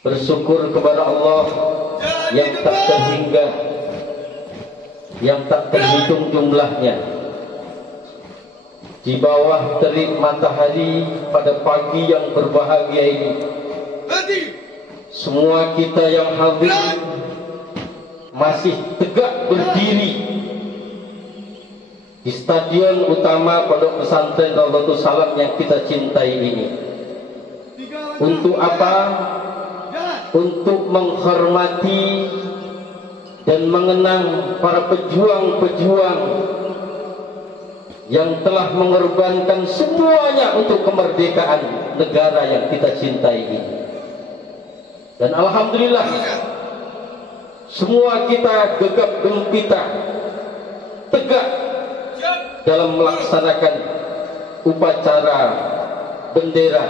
Bersyukur kepada Allah yang tak terhingga, yang tak terhitung jumlahnya. Di bawah terik matahari pada pagi yang berbahagia ini, semua kita yang hadir masih tegak berdiri di stadion utama Pondok Pesantren Raudhatul Salam yang kita cintai ini. Untuk apa? Untuk menghormati dan mengenang para pejuang-pejuang yang telah mengorbankan semuanya untuk kemerdekaan negara yang kita cintai ini. Dan alhamdulillah, semua kita gegap gempita, tegak dalam melaksanakan upacara bendera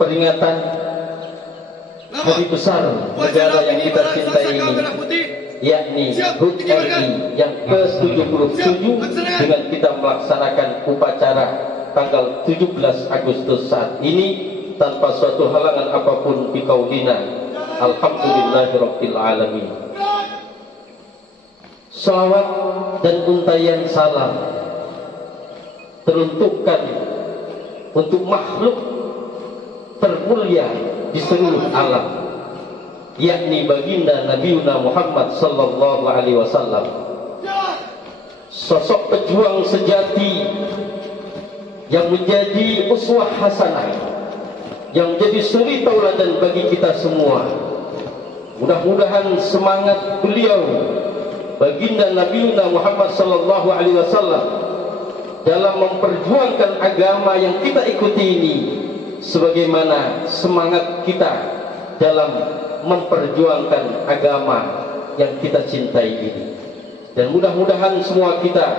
peringatan hari besar negara yang kita cintai ini, yakni HUT RI yang ke-77, dengan kita melaksanakan upacara tanggal 17 Agustus saat ini tanpa suatu halangan apapun di kaulina. Alhamdulillahirabbil alamin. Salawat dan untayan salam teruntukkan untuk makhluk termulia di seluruh alam, yakni baginda Nabiuna Muhammad sallallahu alaihi wasallam, sosok pejuang sejati yang menjadi uswah hasanah, yang menjadi suri tauladan bagi kita semua. Mudah-mudahan semangat beliau, baginda Nabiuna Muhammad sallallahu alaihi wasallam, dalam memperjuangkan agama yang kita ikuti ini, sebagaimana semangat kita dalam memperjuangkan agama yang kita cintai ini. Dan mudah-mudahan semua kita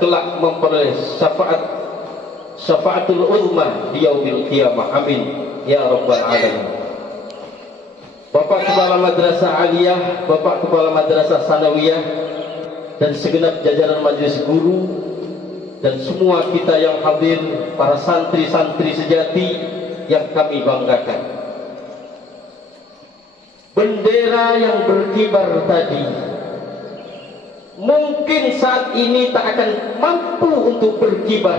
kelak memperoleh syafaatul uzma di yaumil qiyamah. Amin ya rabbal alamin. Bapak Kepala Madrasah Aliyah, Bapak Kepala Madrasah Sanawiyah, dan segenap jajaran majelis guru, dan semua kita yang hadir, para santri-santri sejati yang kami banggakan. Bendera yang berkibar tadi mungkin saat ini tak akan mampu untuk berkibar.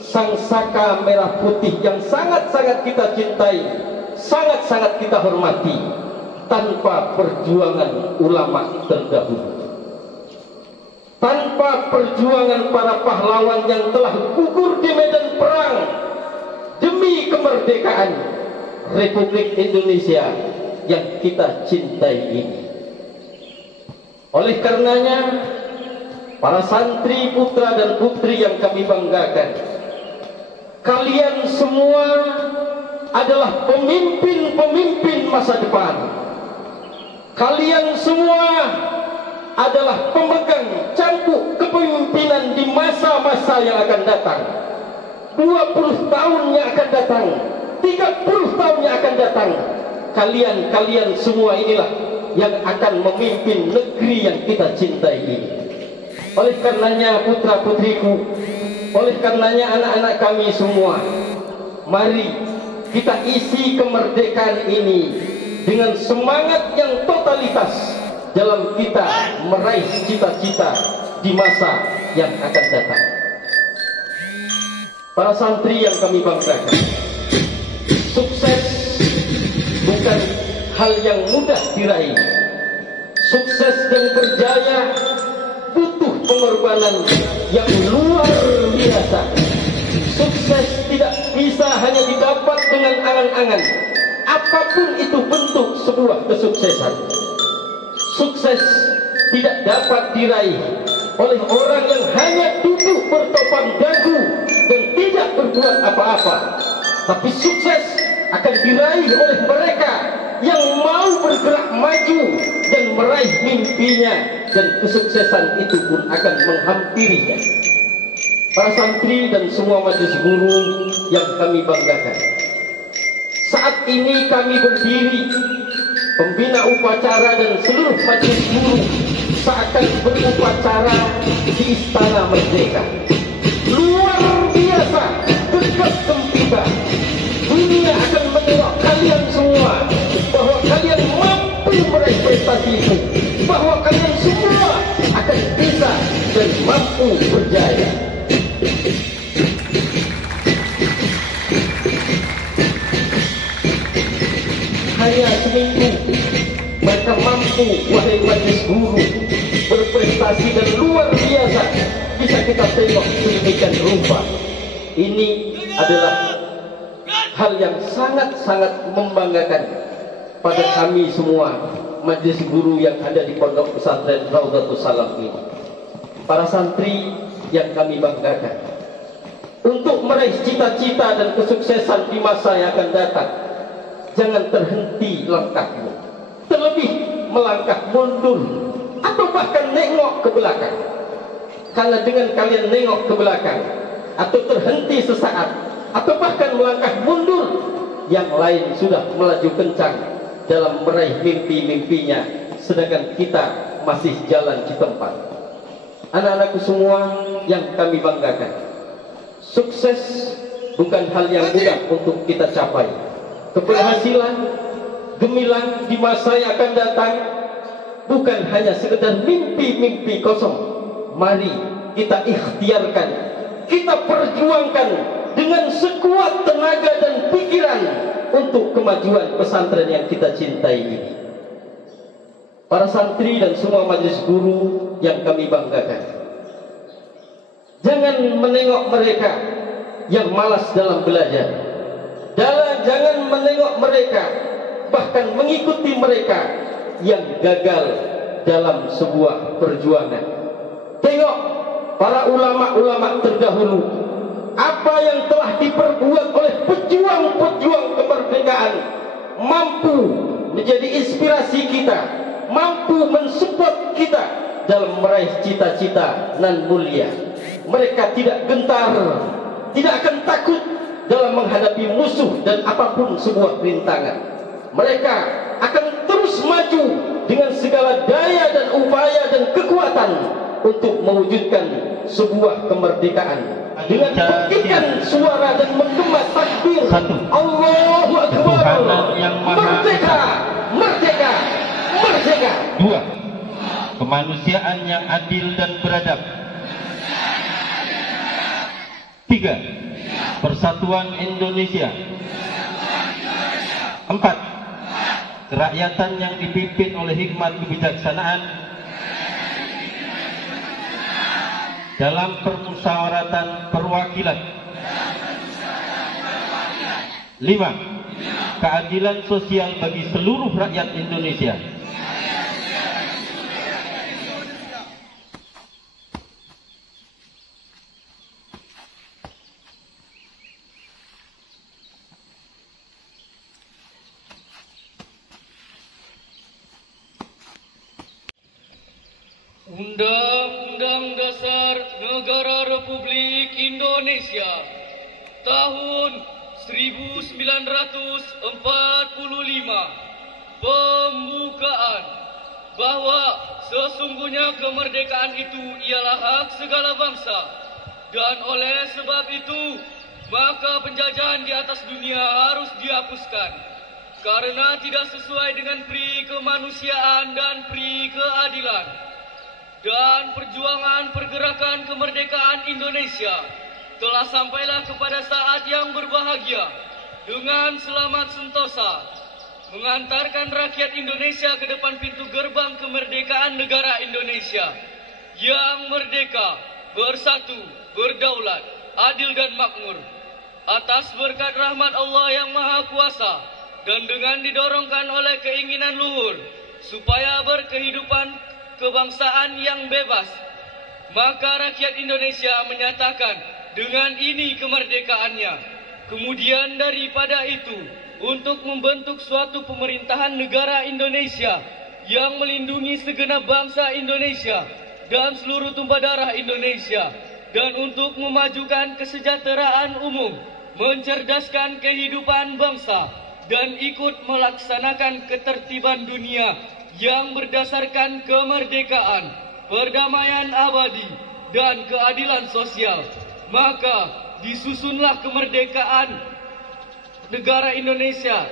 Sang saka merah putih yang sangat-sangat kita cintai, sangat-sangat kita hormati, tanpa perjuangan ulama terdahulu, tanpa perjuangan para pahlawan yang telah gugur di medan perang demi kemerdekaan Republik Indonesia yang kita cintai ini. Oleh karenanya, para santri putra dan putri yang kami banggakan, kalian semua adalah pemimpin-pemimpin masa depan. Kalian semua adalah pemegang cangkuk kepemimpinan di masa-masa yang akan datang. 20 tahun yang akan datang, 30 tahun yang akan datang, kalian semua inilah yang akan memimpin negeri yang kita cintai ini. Oleh karenanya putra-putriku, oleh karenanya anak-anak kami semua, mari kita isi kemerdekaan ini dengan semangat yang totalitas dalam kita meraih cita-cita di masa yang akan datang. Para santri yang kami banggakan, sukses bukan hal yang mudah diraih. Sukses dan berjaya butuh pengorbanan yang luar biasa. Sukses tidak bisa hanya didapat dengan angan-angan, apapun itu bentuk sebuah kesuksesan. Sukses tidak dapat diraih oleh orang yang hanya duduk bertopang dagu dan tidak berbuat apa-apa, tapi sukses akan diraih oleh mereka yang mau bergerak maju dan meraih mimpinya, dan kesuksesan itu pun akan menghampirinya. Para santri dan semua majelis guru yang kami banggakan, saat ini kami berdiri, pembina upacara dan seluruh majelis guru seakan berupacara di Istana Merdeka. Luar biasa, gegap gempita. Dunia akan menengok kalian semua itu bahwa kalian semua akan bisa dan mampu berjaya. Hanya seminggu mereka mampu, wahai majelis guru, berprestasi dan luar biasa. Bisa kita tengok sedemikian rupa. Ini adalah hal yang sangat-sangat membanggakan pada kami semua majelis guru yang ada di Pondok Pesantren Raudatus Salam ini. Para santri yang kami banggakan, untuk meraih cita-cita dan kesuksesan di masa yang akan datang, jangan terhenti langkahmu, terlebih melangkah mundur atau bahkan nengok ke belakang. Karena dengan kalian nengok ke belakang atau terhenti sesaat atau bahkan melangkah mundur, yang lain sudah melaju kencang dalam meraih mimpi-mimpinya, sedangkan kita masih jalan di tempat. Anak-anakku semua yang kami banggakan, sukses bukan hal yang mudah untuk kita capai. Keberhasilan gemilang di masa yang akan datang bukan hanya sekedar mimpi-mimpi kosong. Mari kita ikhtiarkan, kita perjuangkan dengan sekuat tenaga dan pikiran untuk kemajuan pesantren yang kita cintai ini. Para santri dan semua majelis guru yang kami banggakan, jangan menengok mereka yang malas dalam belajar. Jangan menengok mereka, bahkan mengikuti mereka yang gagal dalam sebuah perjuangan. Tengok para ulama-ulama terdahulu, apa yang telah diperbuat oleh pejuang-pejuang kemerdekaan, mampu menjadi inspirasi kita, mampu mensupport kita dalam meraih cita-cita nan mulia. Mereka tidak gentar, tidak akan takut dalam menghadapi musuh dan apapun sebuah rintangan. Mereka akan terus maju dengan segala daya dan upaya dan kekuatan untuk mewujudkan sebuah kemerdekaan dengan bangkitkan suara dan menggema takbir Allahu Akbar, merdeka, merdeka, merdeka. 2. Kemanusiaan yang adil dan beradab. 3. Persatuan Indonesia. 4. Kerakyatan yang dipimpin oleh hikmat kebijaksanaan dalam permusyawaratan perwakilan. 5. Keadilan sosial bagi seluruh rakyat Indonesia. Undang-Undang Dasar Negara Republik Indonesia tahun 1945. Pembukaan bahwa sesungguhnya kemerdekaan itu ialah hak segala bangsa, dan oleh sebab itu maka penjajahan di atas dunia harus dihapuskan karena tidak sesuai dengan pri kemanusiaan dan pri keadilan. Dan perjuangan pergerakan kemerdekaan Indonesia telah sampailah kepada saat yang berbahagia dengan selamat sentosa, mengantarkan rakyat Indonesia ke depan pintu gerbang kemerdekaan negara Indonesia yang merdeka, bersatu, berdaulat, adil dan makmur. Atas berkat rahmat Allah yang Maha Kuasa dan dengan didorongkan oleh keinginan luhur supaya berkehidupan kebangsaan yang bebas, maka rakyat Indonesia menyatakan dengan ini kemerdekaannya. Kemudian daripada itu, untuk membentuk suatu pemerintahan negara Indonesia yang melindungi segenap bangsa Indonesia dan seluruh tumpah darah Indonesia, dan untuk memajukan kesejahteraan umum, mencerdaskan kehidupan bangsa, dan ikut melaksanakan ketertiban dunia yang berdasarkan kemerdekaan, perdamaian abadi, dan keadilan sosial. Maka disusunlah kemerdekaan negara Indonesia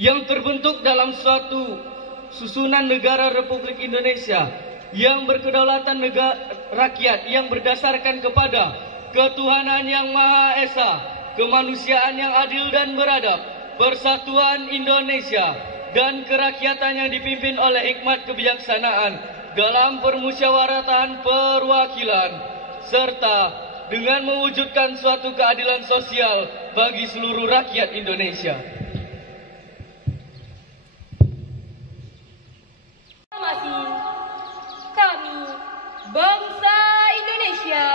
yang terbentuk dalam suatu susunan negara Republik Indonesia yang berkedaulatan rakyat yang berdasarkan kepada ketuhanan yang Maha Esa, kemanusiaan yang adil dan beradab, persatuan Indonesia, dan kerakyatan yang dipimpin oleh hikmat kebijaksanaan dalam permusyawaratan perwakilan, serta dengan mewujudkan suatu keadilan sosial bagi seluruh rakyat Indonesia. Kami, bangsa Indonesia,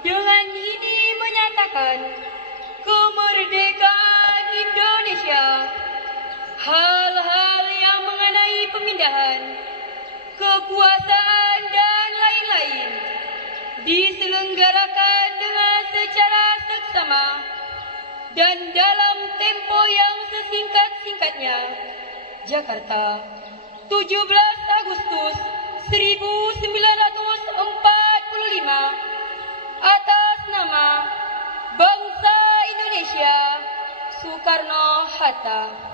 dengan ini menyatakan kemerdekaan Indonesia. Hal-hal yang mengenai pemindahan, kekuasaan dan lain-lain diselenggarakan dengan secara seksama dan dalam tempo yang sesingkat-singkatnya. Jakarta, 17 Agustus 1945, atas nama bangsa Indonesia, Soekarno-Hatta.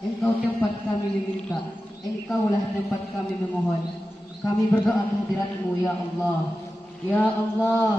Engkau tempat kami meminta, Engkaulah tempat kami memohon. Kami berdoa kehadirat-Mu, ya Allah. Ya Allah,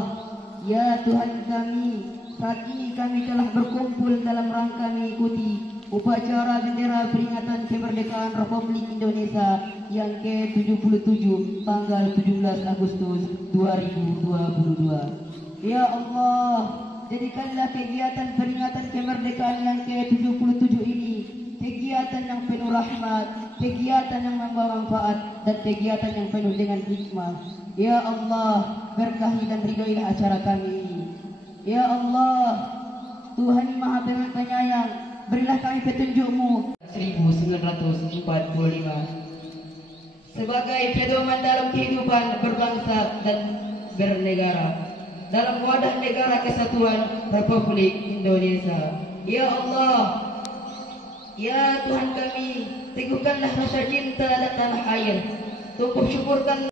ya Tuhan kami, saat ini kami telah berkumpul dalam rangka mengikuti upacara bendera peringatan kemerdekaan Republik Indonesia yang ke-77 tanggal 17 Agustus 2022. Ya Allah, jadikanlah kegiatan peringatan kemerdekaan yang ke-77 ini kegiatan yang penuh rahmat, kegiatan yang membawa manfaat, dan kegiatan yang penuh dengan hikmah. Ya Allah, berkahi dan ridhoilah acara kami ini. Ya Allah, Tuhan Maha Penyayang, berilah kami petunjuk-Mu. 1945 sebagai pedoman dalam kehidupan berbangsa dan bernegara dalam wadah negara kesatuan Republik Indonesia. Ya Allah, ya Tuhan kami, teguhkanlah rasa cinta dan tanah air. Tumpuh syukurkan